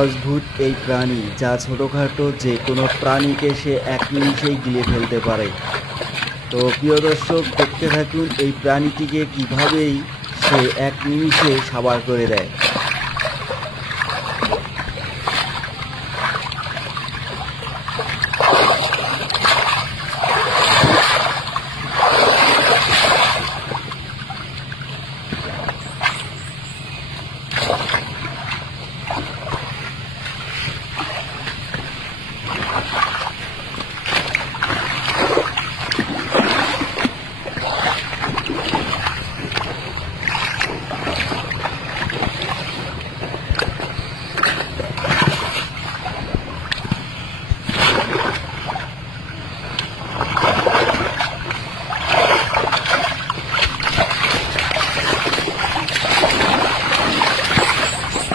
অদ্ভুত এই প্রাণী যা ছোটোখাটো যে কোনো প্রাণীকে সে এক নিমিষেই গিলে ফেলতে পারে। তো প্রিয় দর্শক, দেখতে থাকুন এই প্রাণীটিকে কীভাবেই সে এক নিমিষে সাবার করে দেয়।